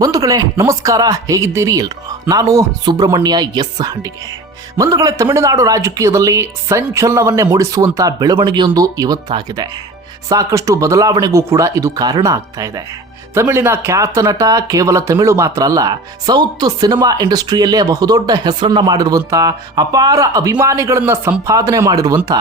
ಬಂಧುಗಳೇ, ನಮಸ್ಕಾರ. ಹೇಗಿದ್ದೀರಿ ಎಲ್ರು? ನಾನು ಸುಬ್ರಹ್ಮಣ್ಯ ಎಸ್ ಹಂಡಿಗೆ. ಬಂಧುಗಳೇ, ತಮಿಳುನಾಡು ರಾಜಕೀಯದಲ್ಲಿ ಸಂಚಲನವನ್ನೇ ಮೂಡಿಸುವಂಥ ಬೆಳವಣಿಗೆಯೊಂದು ಇವತ್ತಾಗಿದೆ. ಸಾಕಷ್ಟು ಬದಲಾವಣೆಗೂ ಕೂಡ ಇದು ಕಾರಣ ಆಗ್ತಾ ಇದೆ. ತಮಿಳಿನ ಖ್ಯಾತ ನಟ ಕೇವಲ ತಮಿಳು ಮಾತ್ರ ಅಲ್ಲ, ಸೌತ್ ಸಿನಿಮಾ ಇಂಡಸ್ಟ್ರಿಯಲ್ಲೇ ಬಹುದೊಡ್ಡ ಹೆಸರನ್ನ ಮಾಡಿರುವಂಥ ಅಪಾರ ಅಭಿಮಾನಿಗಳನ್ನ ಸಂಪಾದನೆ ಮಾಡಿರುವಂಥ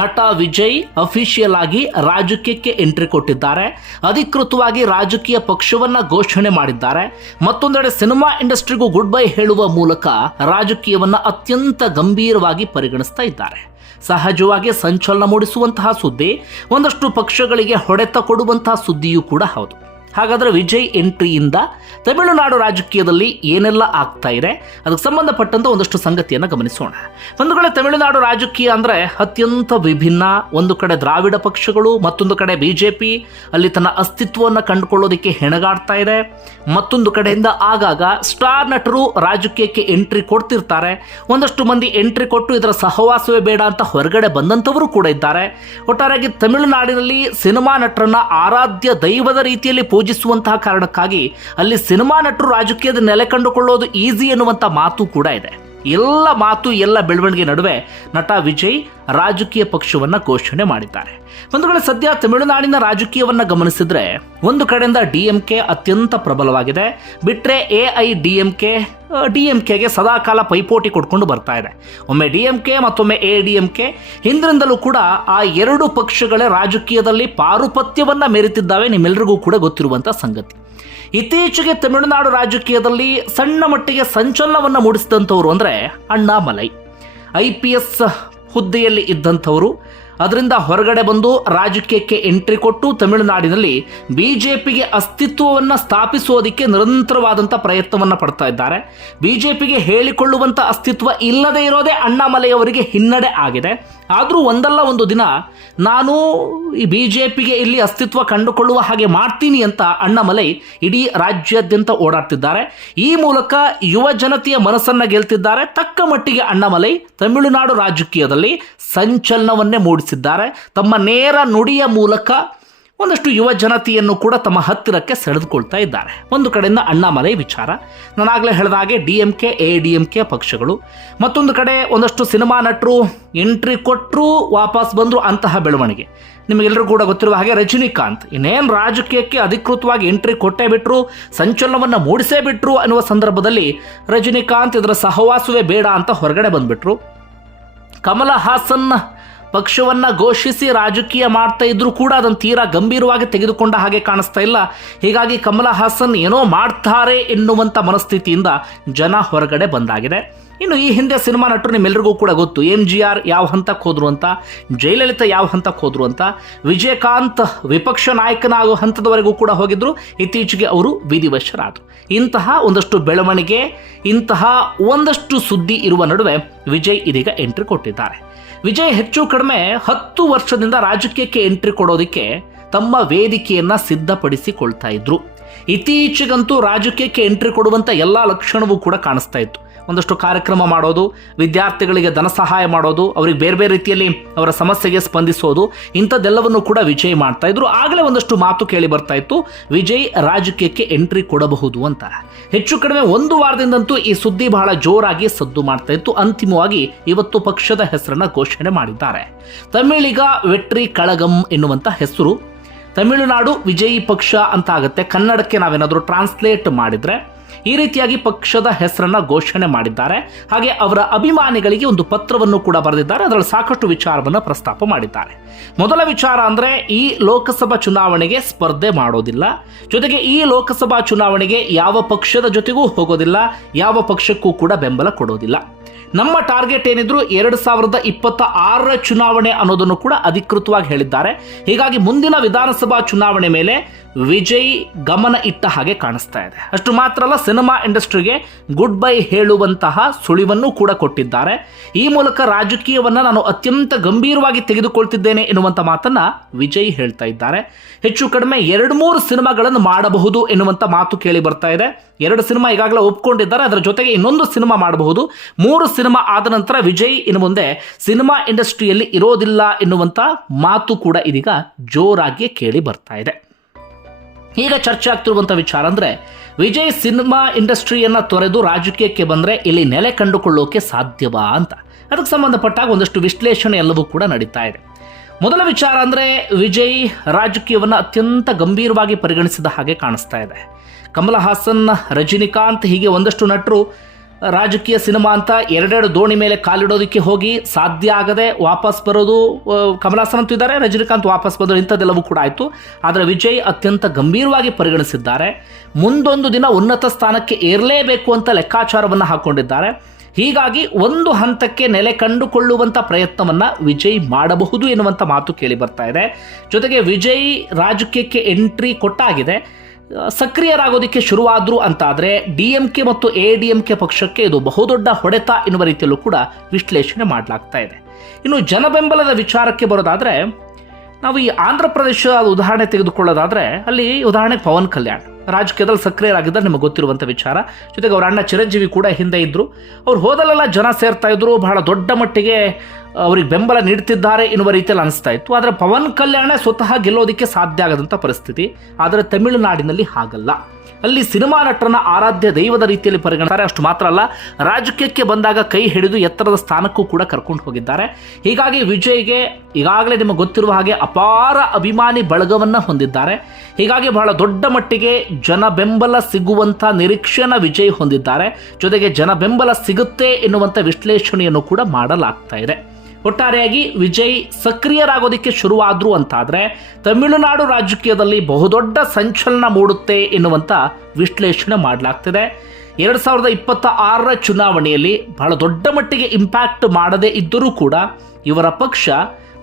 ನಟ ವಿಜಯ್ ಅಫಿಷಿಯಲ್ ಆಗಿ ರಾಜಕೀಯಕ್ಕೆ ಎಂಟ್ರಿ ಕೊಟ್ಟಿದ್ದಾರೆ. ಅಧಿಕೃತವಾಗಿ ರಾಜಕೀಯ ಪಕ್ಷವನ್ನ ಘೋಷಣೆ ಮಾಡಿದ್ದಾರೆ. ಮತ್ತೊಂದೆಡೆ ಸಿನಿಮಾ ಇಂಡಸ್ಟ್ರಿಗೂ ಗುಡ್ ಬೈ ಹೇಳುವ ಮೂಲಕ ರಾಜಕೀಯವನ್ನ ಅತ್ಯಂತ ಗಂಭೀರವಾಗಿ ಪರಿಗಣಿಸ್ತಾ ಇದ್ದಾರೆ. ಸಹಜವಾಗಿ ಸಂಚಲನ ಮೂಡಿಸುವಂತಹ ಸುದ್ದಿ, ಒಂದಷ್ಟು ಪಕ್ಷಗಳಿಗೆ ಹೊಡೆತ ಕೊಡುವಂತಹ ಸುದ್ದಿಯೂ ಕೂಡ ಹೌದು. ಹಾಗಾದರೆ ವಿಜಯ್ ಎಂಟ್ರಿಯಿಂದ ತಮಿಳುನಾಡು ರಾಜಕೀಯದಲ್ಲಿ ಏನೆಲ್ಲ ಆಗ್ತಾ ಇದೆ? ಅದಕ್ಕೆ ಸಂಬಂಧಪಟ್ಟಂತ ಒಂದಷ್ಟು ಸಂಗತಿಯನ್ನು ಗಮನಿಸೋಣ. ಒಂದು ಕಡೆ ತಮಿಳುನಾಡು ರಾಜಕೀಯ ಅಂದರೆ ಅತ್ಯಂತ ವಿಭಿನ್ನ. ಒಂದು ಕಡೆ ದ್ರಾವಿಡ ಪಕ್ಷಗಳು, ಮತ್ತೊಂದು ಕಡೆ ಬಿಜೆಪಿ. ಅಲ್ಲಿ ತನ್ನ ಅಸ್ತಿತ್ವವನ್ನು ಕಂಡುಕೊಳ್ಳೋದಕ್ಕೆ ಹೆಣಗಾಡ್ತಾ ಇದೆ. ಮತ್ತೊಂದು ಕಡೆಯಿಂದ ಆಗಾಗ ಸ್ಟಾರ್ ನಟರು ರಾಜಕೀಯಕ್ಕೆ ಎಂಟ್ರಿ ಕೊಡ್ತಿರ್ತಾರೆ. ಒಂದಷ್ಟು ಮಂದಿ ಎಂಟ್ರಿ ಕೊಟ್ಟು ಇದರ ಸಹವಾಸವೇ ಬೇಡ ಅಂತ ಹೊರಗಡೆ ಬಂದಂಥವರು ಕೂಡ ಇದ್ದಾರೆ. ಒಟ್ಟಾರೆಯಾಗಿ ತಮಿಳುನಾಡಿನಲ್ಲಿ ಸಿನಿಮಾ ನಟರನ್ನ ಆರಾಧ್ಯ ದೈವದ ರೀತಿಯಲ್ಲಿ ಪೂಜಿಸುವಂತಹ ಕಾರಣಕ್ಕಾಗಿ ಅಲ್ಲಿ ಸಿನಿಮಾ ನಟರು ರಾಜಕೀಯದ ನೆಲೆ ಕಂಡುಕೊಳ್ಳೋದು ಈಸಿ ಎನ್ನುವಂಥ ಮಾತು ಕೂಡ ಇದೆ. ಎಲ್ಲ ಮಾತು, ಎಲ್ಲ ಬೆಳವಣಿಗೆ ನಡುವೆ ನಟ ವಿಜಯ್ ರಾಜಕೀಯ ಪಕ್ಷವನ್ನ ಘೋಷಣೆ ಮಾಡಿದ್ದಾರೆ. ಒಂದು ವೇಳೆ ಸದ್ಯ ತಮಿಳುನಾಡಿನ ರಾಜಕೀಯವನ್ನ ಗಮನಿಸಿದ್ರೆ ಒಂದು ಕಡೆಯಿಂದ ಡಿ ಎಂ ಕೆ ಅತ್ಯಂತ ಪ್ರಬಲವಾಗಿದೆ. ಬಿಟ್ರೆ A I, D M K D ಸದಾಕಾಲ ಪೈಪೋಟಿ ಕೊಡ್ಕೊಂಡು ಬರ್ತಾ ಇದೆ. ಒಮ್ಮೆ ಡಿ ಎಂ ಕೆ, ಮತ್ತೊಮ್ಮೆ ಎ ಡಿ ಹಿಂದಿನಿಂದಲೂ ಕೂಡ ಆ ಎರಡು ಪಕ್ಷಗಳ ರಾಜಕೀಯದಲ್ಲಿ ಪಾರುಪತ್ಯವನ್ನು ಮೆರೆತಿದ್ದಾವೆ ನಿಮ್ಮೆಲ್ಲರಿಗೂ ಕೂಡ ಗೊತ್ತಿರುವಂಥ ಸಂಗತಿ. ಇತ್ತೀಚೆಗೆ ತಮಿಳುನಾಡು ರಾಜಕೀಯದಲ್ಲಿ ಸಣ್ಣ ಮಟ್ಟಿಗೆ ಸಂಚಲನವನ್ನು ಮೂಡಿಸಿದಂಥವ್ರು ಅಂದರೆ ಅಣ್ಣಾಮಲೈ. ಐ ಪಿ ಎಸ್ ಹುದ್ದೆಯಲ್ಲಿ ಇದ್ದಂಥವರು. ಅದರಿಂದ ಹೊರಗಡೆ ಬಂದು ರಾಜಕೀಯಕ್ಕೆ ಎಂಟ್ರಿ ಕೊಟ್ಟು ತಮಿಳುನಾಡಿನಲ್ಲಿ ಬಿಜೆಪಿಗೆ ಅಸ್ತಿತ್ವವನ್ನು ಸ್ಥಾಪಿಸುವುದಕ್ಕೆ ನಿರಂತರವಾದಂಥ ಪ್ರಯತ್ನವನ್ನು ಪಡ್ತಾ ಇದ್ದಾರೆ. ಬಿಜೆಪಿಗೆ ಹೇಳಿಕೊಳ್ಳುವಂಥ ಅಸ್ತಿತ್ವ ಇಲ್ಲದೇ ಇರೋದೇ ಅಣ್ಣಾಮಲೆಯವರಿಗೆ ಹಿನ್ನಡೆ ಆಗಿದೆ. ಆದರೂ ಒಂದಲ್ಲ ಒಂದು ದಿನ ನಾನು ಈ ಬಿ ಜೆ ಪಿಗೆ ಇಲ್ಲಿ ಅಸ್ತಿತ್ವ ಕಂಡುಕೊಳ್ಳುವ ಹಾಗೆ ಮಾಡ್ತೀನಿ ಅಂತ ಅಣ್ಣಾಮಲೈ ಇಡೀ ರಾಜ್ಯಾದ್ಯಂತ ಓಡಾಡ್ತಿದ್ದಾರೆ. ಈ ಮೂಲಕ ಯುವ ಜನತೆಯ ಮನಸ್ಸನ್ನು ಗೆಲ್ತಿದ್ದಾರೆ. ತಕ್ಕ ಮಟ್ಟಿಗೆ ಅಣ್ಣಾಮಲೈ ತಮಿಳುನಾಡು ರಾಜಕೀಯದಲ್ಲಿ ಸಂಚಲನವನ್ನೇ ಮೂಡಿಸಿದ್ದಾರೆ ತಮ್ಮ ನೇರ ನುಡಿಯ ಮೂಲಕ ಒಂದಷ್ಟು ಯುವ ಜನತೆಯನ್ನು ಕೂಡ ತಮ್ಮ ಹತ್ತಿರಕ್ಕೆ ಸೆಳೆದುಕೊಳ್ತಾ ಇದ್ದಾರೆ. ಒಂದು ಕಡೆಯಿಂದ ಅಣ್ಣಾಮಲೈ ವಿಚಾರ. ನಾನಾಗಲೇ ಹೇಳಿದ ಹಾಗೆ D M K, A D M K ಪಕ್ಷಗಳು. ಮತ್ತೊಂದು ಕಡೆ ಒಂದಷ್ಟು ಸಿನಿಮಾ ನಟರು ಎಂಟ್ರಿ ಕೊಟ್ಟರು ವಾಪಸ್ ಬಂದರು ಅಂತಹ ಬೆಳವಣಿಗೆ. ನಿಮಗೆಲ್ಲರೂ ಕೂಡ ಗೊತ್ತಿರುವ ಹಾಗೆ ರಜನಿಕಾಂತ್, ಇನ್ನೇನು ರಾಜಕೀಯಕ್ಕೆ ಅಧಿಕೃತವಾಗಿ ಎಂಟ್ರಿ ಕೊಟ್ಟೇ ಬಿಟ್ರು, ಸಂಚಲನವನ್ನು ಮೂಡಿಸೇ ಬಿಟ್ರು ಅನ್ನುವ ಸಂದರ್ಭದಲ್ಲಿ ರಜನಿಕಾಂತ್ ಇದರ ಸಹವಾಸವೇ ಬೇಡ ಅಂತ ಹೊರಗಡೆ ಬಂದುಬಿಟ್ರು. ಕಮಲ ಹಾಸನ್ ಪಕ್ಷವನ್ನ ಘೋಷಿಸಿ ರಾಜಕೀಯ ಮಾಡ್ತಾ ಇದ್ರು ಕೂಡ ಅದನ್ನು ತೀರಾ ಗಂಭೀರವಾಗಿ ತೆಗೆದುಕೊಂಡ ಹಾಗೆ ಕಾಣಿಸ್ತಾ ಇಲ್ಲ. ಹೀಗಾಗಿ ಕಮಲ ಹಾಸನ್ ಏನೋ ಮಾಡ್ತಾರೆ ಎನ್ನುವಂಥ ಮನಸ್ಥಿತಿಯಿಂದ ಜನ ಹೊರಗಡೆ ಬಂದಾಗಿದೆ. ಇನ್ನು ಈ ಹಿಂದೆ ಸಿನಿಮಾ ನಟರು ನಿಮ್ಮೆಲ್ಲರಿಗೂ ಕೂಡ ಗೊತ್ತು, ಎಂ ಜಿ ಆರ್ ಯಾವ ಹಂತಕ್ಕೆ ಹೋದ್ರು ಅಂತ, ಜಯಲಲಿತಾ ಯಾವ ಹಂತಕ್ಕೆ ಹೋದ್ರು ಅಂತ, ವಿಜಯಕಾಂತ್ ವಿಪಕ್ಷ ನಾಯಕನಾಗುವ ಹಂತದವರೆಗೂ ಕೂಡ ಹೋಗಿದ್ರು, ಇತ್ತೀಚೆಗೆ ಅವರು ವಿಧಿವಶರಾದರು. ಇಂತಹ ಒಂದಷ್ಟು ಬೆಳವಣಿಗೆ, ಇಂತಹ ಒಂದಷ್ಟು ಸುದ್ದಿ ಇರುವ ನಡುವೆ ವಿಜಯ್ ಇದೀಗ ಎಂಟ್ರಿ ಕೊಟ್ಟಿದ್ದಾರೆ. ವಿಜಯ್ ಹೆಚ್ಚು ಕಡಿಮೆ ಹತ್ತು ವರ್ಷದಿಂದ ರಾಜಕೀಯಕ್ಕೆ ಎಂಟ್ರಿ ಕೊಡೋದಕ್ಕೆ ತಮ್ಮ ವೇದಿಕೆಯನ್ನ ಸಿದ್ಧಪಡಿಸಿಕೊಳ್ತಾ ಇದ್ರು. ಇತ್ತೀಚೆಗಂತೂ ರಾಜಕೀಯಕ್ಕೆ ಎಂಟ್ರಿ ಕೊಡುವಂತ ಎಲ್ಲಾ ಲಕ್ಷಣವೂ ಕೂಡ ಕಾಣಿಸ್ತಾ ಇತ್ತು. ಒಂದಷ್ಟು ಕಾರ್ಯಕ್ರಮ ಮಾಡೋದು, ವಿದ್ಯಾರ್ಥಿಗಳಿಗೆ ಧನ ಸಹಾಯ ಮಾಡೋದು, ಅವರಿಗೆ ಬೇರೆ ಬೇರೆ ರೀತಿಯಲ್ಲಿ ಅವರ ಸಮಸ್ಯೆಗೆ ಸ್ಪಂದಿಸೋದು, ಇಂಥದ್ದೆಲ್ಲವನ್ನು ಕೂಡ ವಿಜಯ್ ಮಾಡ್ತಾ ಇದ್ರು. ಆಗಲೇ ಒಂದಷ್ಟು ಮಾತು ಕೇಳಿ ಬರ್ತಾ ಇತ್ತು. ವಿಜಯ್ ರಾಜಕೀಯಕ್ಕೆ ಎಂಟ್ರಿ ಕೊಡಬಹುದು ಅಂತ. ಹೆಚ್ಚು ಕಡಿಮೆ ಒಂದು ವಾರದಿಂದಂತೂ ಈ ಸುದ್ದಿ ಬಹಳ ಜೋರಾಗಿ ಸದ್ದು ಮಾಡ್ತಾ ಇತ್ತು. ಅಂತಿಮವಾಗಿ ಇವತ್ತು ಪಕ್ಷದ ಹೆಸರನ್ನ ಘೋಷಣೆ ಮಾಡಿದ್ದಾರೆ. ತಮಿಳಿಗ ವೆಟ್ರಿ ಕಳಗಂ ಎನ್ನುವಂತ ಹೆಸರು. ತಮಿಳುನಾಡು ವಿಜಯಿ ಪಕ್ಷ ಅಂತ ಆಗುತ್ತೆ. ಕನ್ನಡಕ್ಕೆ ನಾವೇನಾದರೂ ಟ್ರಾನ್ಸ್ಲೇಟ್ ಮಾಡಿದ್ರೆ ಈ ರೀತಿಯಾಗಿ ಪಕ್ಷದ ಹೆಸರನ್ನ ಘೋಷಣೆ ಮಾಡಿದ್ದಾರೆ. ಹಾಗೆ ಅವರ ಅಭಿಮಾನಿಗಳಿಗೆ ಒಂದು ಪತ್ರವನ್ನು ಕೂಡ ಬರೆದಿದ್ದಾರೆ. ಅದರಲ್ಲಿ ಸಾಕಷ್ಟು ವಿಚಾರವನ್ನು ಪ್ರಸ್ತಾಪ ಮಾಡಿದ್ದಾರೆ. ಮೊದಲ ವಿಚಾರ ಅಂದ್ರೆ ಈ ಲೋಕಸಭಾ ಚುನಾವಣೆಗೆ ಸ್ಪರ್ಧೆ ಮಾಡೋದಿಲ್ಲ. ಜೊತೆಗೆ ಈ ಲೋಕಸಭಾ ಚುನಾವಣೆಗೆ ಯಾವ ಪಕ್ಷದ ಜೊತೆಗೂ ಹೋಗೋದಿಲ್ಲ. ಯಾವ ಪಕ್ಷಕ್ಕೂ ಕೂಡ ಬೆಂಬಲ ಕೊಡೋದಿಲ್ಲ. ನಮ್ಮ ಟಾರ್ಗೆಟ್ ಏನಿದ್ರು ಎರಡು ಸಾವಿರದ ಇಪ್ಪತ್ತ ಆರರ ಚುನಾವಣೆ ಅನ್ನೋದನ್ನು ಕೂಡ ಅಧಿಕೃತವಾಗಿ ಹೇಳಿದ್ದಾರೆ. ಹೀಗಾಗಿ ಮುಂದಿನ ವಿಧಾನಸಭಾ ಚುನಾವಣೆ ಮೇಲೆ ವಿಜಯ್ ಗಮನ ಇಟ್ಟ ಹಾಗೆ ಕಾಣಿಸ್ತಾ ಇದೆ. ಅಷ್ಟು ಮಾತ್ರ ಅಲ್ಲ, ಸಿನಿಮಾ ಇಂಡಸ್ಟ್ರಿಗೆ ಗುಡ್ ಬೈ ಹೇಳುವಂತಹ ಸುಳಿವನ್ನು ಕೂಡ ಕೊಟ್ಟಿದ್ದಾರೆ. ಈ ಮೂಲಕ ರಾಜಕೀಯವನ್ನ ನಾನು ಅತ್ಯಂತ ಗಂಭೀರವಾಗಿ ತೆಗೆದುಕೊಳ್ತಿದ್ದೇನೆ ಎನ್ನುವಂಥ ಮಾತನ್ನ ವಿಜಯ್ ಹೇಳ್ತಾ ಇದ್ದಾರೆ. ಹೆಚ್ಚು ಕಡಿಮೆ ಎರಡು ಮೂರು ಸಿನಿಮಾಗಳನ್ನು ಮಾಡಬಹುದು ಎನ್ನುವಂತ ಮಾತು ಕೇಳಿ ಬರ್ತಾ ಇದೆ. ಎರಡು ಸಿನಿಮಾ ಈಗಾಗಲೇ ಒಪ್ಕೊಂಡಿದ್ದಾರೆ. ಅದರ ಜೊತೆಗೆ ಇನ್ನೊಂದು ಸಿನಿಮಾ ಮಾಡಬಹುದು. ಮೂರು ಸಿನಿಮಾ ಆದ ನಂತರ ವಿಜಯ್ ಇನ್ನು ಮುಂದೆ ಸಿನಿಮಾ ಇಂಡಸ್ಟ್ರಿಯಲ್ಲಿ ಇರೋದಿಲ್ಲ ಎನ್ನುವಂಥ ಮಾತು ಕೂಡ ಇದೀಗ ಜೋರಾಗಿ ಕೇಳಿ ಬರ್ತಾ ಇದೆ. ಈಗ ಚರ್ಚೆ ಆಗ್ತಿರುವಂಥ ವಿಚಾರ ಅಂದರೆ ವಿಜಯ್ ಸಿನಿಮಾ ಇಂಡಸ್ಟ್ರಿಯನ್ನ ತೊರೆದು ರಾಜಕೀಯಕ್ಕೆ ಬಂದರೆ ಇಲ್ಲಿ ನೆಲೆ ಕಂಡುಕೊಳ್ಳೋಕೆ ಸಾಧ್ಯವಾ ಅಂತ. ಅದಕ್ಕೆ ಸಂಬಂಧಪಟ್ಟಾಗ ಒಂದಷ್ಟು ವಿಶ್ಲೇಷಣೆ ಎಲ್ಲವೂ ಕೂಡ ನಡೀತಾ ಇದೆ. ಮೊದಲ ವಿಚಾರ ಅಂದರೆ ವಿಜಯ್ ರಾಜಕೀಯವನ್ನು ಅತ್ಯಂತ ಗಂಭೀರವಾಗಿ ಪರಿಗಣಿಸಿದ ಹಾಗೆ ಕಾಣಿಸ್ತಾ ಇದೆ. ಕಮಲ ಹಾಸನ್ ರಜನಿಕಾಂತ್ ಹೀಗೆ ಒಂದಷ್ಟು ನಟರು ರಾಜಕೀಯ ಸಿನಿಮಾ ಅಂತ ಎರಡೆರಡು ದೋಣಿ ಮೇಲೆ ಕಾಲಿಡೋದಕ್ಕೆ ಹೋಗಿ ಸಾಧ್ಯ ಆಗದೆ ವಾಪಸ್ ಬರೋದು ಕಮಲಾಸನ್ ಅಂತಿದ್ದಾರೆ ರಜನಿಕಾಂತ್ ವಾಪಸ್ ಬಂದರು ಇಂಥದ್ದೆಲ್ಲವೂ ಕೂಡ ಆಯಿತು. ಆದರೆ ವಿಜಯ್ ಅತ್ಯಂತ ಗಂಭೀರವಾಗಿ ಪರಿಗಣಿಸಿದ್ದಾರೆ. ಮುಂದೊಂದು ದಿನ ಉನ್ನತ ಸ್ಥಾನಕ್ಕೆ ಏರಲೇಬೇಕು ಅಂತ ಲೆಕ್ಕಾಚಾರವನ್ನು ಹಾಕೊಂಡಿದ್ದಾರೆ. ಹೀಗಾಗಿ ಒಂದು ಹಂತಕ್ಕೆ ನೆಲೆ ಕಂಡುಕೊಳ್ಳುವಂಥ ಪ್ರಯತ್ನವನ್ನು ವಿಜಯ್ ಮಾಡಬಹುದು ಎನ್ನುವಂಥ ಮಾತು ಕೇಳಿ ಬರ್ತಾ ಇದೆ. ಜೊತೆಗೆ ವಿಜಯ್ ರಾಜಕೀಯಕ್ಕೆ ಎಂಟ್ರಿ ಕೊಟ್ಟಾಗಿದೆ. ಸಕ್ರಿಯರಾಗೋದಕ್ಕೆ ಶುರುವಾದ್ರು ಅಂತಾದರೆ ಡಿ ಎಂ ಕೆ ಮತ್ತು ಎ ಡಿ ಎಂ ಕೆ ಪಕ್ಷಕ್ಕೆ ಇದು ಬಹುದೊಡ್ಡ ಹೊಡೆತ ಎನ್ನುವ ರೀತಿಯಲ್ಲೂ ಕೂಡ ವಿಶ್ಲೇಷಣೆ ಮಾಡಲಾಗ್ತಾ ಇದೆ. ಇನ್ನು ಜನಬೆಂಬಲದ ವಿಚಾರಕ್ಕೆ ಬರೋದಾದರೆ, ನಾವು ಈ ಆಂಧ್ರ ಪ್ರದೇಶ ಉದಾಹರಣೆ ತೆಗೆದುಕೊಳ್ಳೋದಾದ್ರೆ, ಅಲ್ಲಿ ಉದಾಹರಣೆಗೆ ಪವನ್ ಕಲ್ಯಾಣ್. ರಾಜಕೀಯದಲ್ಲಿ ಸಕ್ರಿಯರಾಗಿದ್ದರೆ ನಿಮಗೆ ಗೊತ್ತಿರುವಂಥ ವಿಚಾರ. ಜೊತೆಗೆ ಅವರ ಅಣ್ಣ ಚಿರಂಜೀವಿ ಕೂಡ ಹಿಂದೆ ಇದ್ದರು ಅವ್ರು ಹೋದಲ್ಲೆಲ್ಲ ಜನ ಸೇರ್ತಾ ಇದ್ರು, ಬಹಳ ದೊಡ್ಡ ಮಟ್ಟಿಗೆ ಅವ್ರಿಗೆ ಬೆಂಬಲ ನೀಡ್ತಿದ್ದಾರೆ ಎನ್ನುವ ರೀತಿಯಲ್ಲಿ ಅನಿಸ್ತಾ ಇತ್ತು. ಆದರೆ ಪವನ್ ಕಲ್ಯಾಣ ಸ್ವತಃ ಗೆಲ್ಲೋದಕ್ಕೆ ಸಾಧ್ಯ ಆಗದಂಥ ಪರಿಸ್ಥಿತಿ. ಆದರೆ ತಮಿಳುನಾಡಿನಲ್ಲಿ ಹಾಗಲ್ಲ. ಅಲ್ಲಿ ಸಿನಿಮಾ ನಟರನ್ನ ಆರಾಧ್ಯ ದೈವದ ರೀತಿಯಲ್ಲಿ ಪರಿಗಣಿಸ್ತಾರೆ. ಅಷ್ಟು ಮಾತ್ರ ಅಲ್ಲ, ರಾಜಕೀಯಕ್ಕೆ ಬಂದಾಗ ಕೈ ಹಿಡಿದು ಎತ್ತರದ ಸ್ಥಾನಕ್ಕೂ ಕೂಡ ಕರ್ಕೊಂಡು ಹೋಗಿದ್ದಾರೆ. ಹೀಗಾಗಿ ವಿಜಯ್ಗೆ ಈಗಾಗಲೇ ನಿಮಗೆ ಗೊತ್ತಿರುವ ಹಾಗೆ ಅಪಾರ ಅಭಿಮಾನಿ ಬಳಗವನ್ನ ಹೊಂದಿದ್ದಾರೆ. ಹೀಗಾಗಿ ಬಹಳ ದೊಡ್ಡ ಮಟ್ಟಿಗೆ ಜನ ಬೆಂಬಲ ಸಿಗುವಂಥ ನಿರೀಕ್ಷೆನ ವಿಜಯ್ ಹೊಂದಿದ್ದಾರೆ. ಜೊತೆಗೆ ಜನ ಬೆಂಬಲ ಸಿಗುತ್ತೆ ಎನ್ನುವಂಥ ವಿಶ್ಲೇಷಣೆಯನ್ನು ಕೂಡ ಮಾಡಲಾಗ್ತಾ ಇದೆ. ಒಟ್ಟಾರೆಯಾಗಿ ವಿಜಯ್ ಸಕ್ರಿಯರಾಗೋದಕ್ಕೆ ಶುರುವಾದ್ರು ಅಂತಾದ್ರೆ ತಮಿಳುನಾಡು ರಾಜಕೀಯದಲ್ಲಿ ಬಹುದೊಡ್ಡ ಸಂಚಲನ ಮೂಡುತ್ತೆ ಎನ್ನುವಂಥ ವಿಶ್ಲೇಷಣೆ ಮಾಡಲಾಗ್ತಿದೆ. ಎರಡು ಸಾವಿರದ ಇಪ್ಪತ್ತ ಆರರ ಚುನಾವಣೆಯಲ್ಲಿ ಬಹಳ ದೊಡ್ಡ ಮಟ್ಟಿಗೆ ಇಂಪ್ಯಾಕ್ಟ್ ಮಾಡದೇ ಇದ್ದರೂ ಕೂಡ ಇವರ ಪಕ್ಷ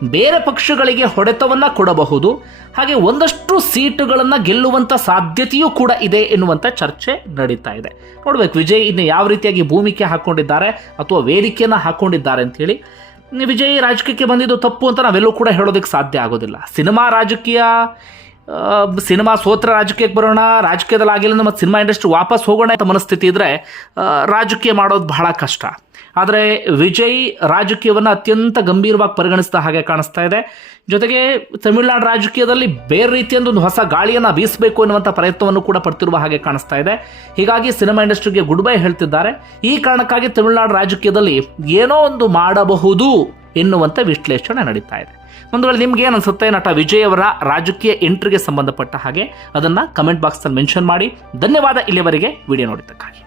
ಬೇರೆ ಪಕ್ಷಗಳಿಗೆ ಹೊಡೆತವನ್ನ ಕೊಡಬಹುದು. ಹಾಗೆ ಒಂದಷ್ಟು ಸೀಟುಗಳನ್ನು ಗೆಲ್ಲುವಂತ ಸಾಧ್ಯತೆಯೂ ಕೂಡ ಇದೆ ಎನ್ನುವಂಥ ಚರ್ಚೆ ನಡೀತಾ ಇದೆ. ನೋಡ್ಬೇಕು ವಿಜಯ್ ಇನ್ನು ಯಾವ ರೀತಿಯಾಗಿ ಭೂಮಿಕೆ ಹಾಕೊಂಡಿದ್ದಾರೆ ಅಥವಾ ವೇದಿಕೆಯನ್ನು ಹಾಕೊಂಡಿದ್ದಾರೆ ಅಂತ ಹೇಳಿ. ವಿಜಯ್ ರಾಜಕೀಯಕ್ಕೆ ಬಂದಿದ್ದು ತಪ್ಪು ಅಂತ ನಾವೆಲ್ಲೂ ಕೂಡ ಹೇಳೋದಕ್ಕೆ ಸಾಧ್ಯ ಆಗೋದಿಲ್ಲ. ಸಿನಿಮಾ ರಾಜಕೀಯ ಸಿನಿಮಾ ಸೋತ್ರ ರಾಜಕೀಯಕ್ಕೆ ಬರೋಣ ರಾಜಕೀಯದಲ್ಲಿ ಆಗಿಲ್ಲ ಮತ್ತು ಸಿನಿಮಾ ಇಂಡಸ್ಟ್ರಿ ವಾಪಸ್ ಹೋಗೋಣ ಅಂತ ಮನಸ್ಥಿತಿ ಇದ್ದರೆ ರಾಜಕೀಯ ಮಾಡೋದು ಬಹಳ ಕಷ್ಟ. ಆದರೆ ವಿಜಯ್ ರಾಜಕೀಯವನ್ನು ಅತ್ಯಂತ ಗಂಭೀರವಾಗಿ ಪರಿಗಣಿಸಿದ ಹಾಗೆ ಕಾಣಿಸ್ತಾ ಇದೆ. ಜೊತೆಗೆ ತಮಿಳುನಾಡು ರಾಜಕೀಯದಲ್ಲಿ ಬೇರೆ ರೀತಿಯಂದು ಒಂದು ಹೊಸ ಗಾಳಿಯನ್ನು ಬೀಸಬೇಕು ಎನ್ನುವಂಥ ಪ್ರಯತ್ನವನ್ನು ಕೂಡ ಪಡ್ತಿರುವ ಹಾಗೆ ಕಾಣಿಸ್ತಾ ಇದೆ. ಹೀಗಾಗಿ ಸಿನಿಮಾ ಇಂಡಸ್ಟ್ರಿಗೆ ಗುಡ್ ಬೈ ಹೇಳ್ತಿದ್ದಾರೆ. ಈ ಕಾರಣಕ್ಕಾಗಿ ತಮಿಳುನಾಡು ರಾಜಕೀಯದಲ್ಲಿ ಏನೋ ಒಂದು ಮಾಡಬಹುದು ಎನ್ನುವಂಥ ವಿಶ್ಲೇಷಣೆ ನಡೀತಾ ಇದೆ. ಒಂದು ವೇಳೆ ನಿಮ್ಗೆ ಏನು ಅನ್ಸುತ್ತೆ ನಟ ವಿಜಯ್ ಅವರ ರಾಜಕೀಯ ಎಂಟ್ರಿಗೆ ಸಂಬಂಧಪಟ್ಟ ಹಾಗೆ, ಅದನ್ನು ಕಮೆಂಟ್ ಬಾಕ್ಸಲ್ಲಿ ಮೆನ್ಷನ್ ಮಾಡಿ. ಧನ್ಯವಾದ ಇಲ್ಲಿಯವರೆಗೆ ವಿಡಿಯೋ ನೋಡಿದ್ದಕ್ಕಾಗಿ.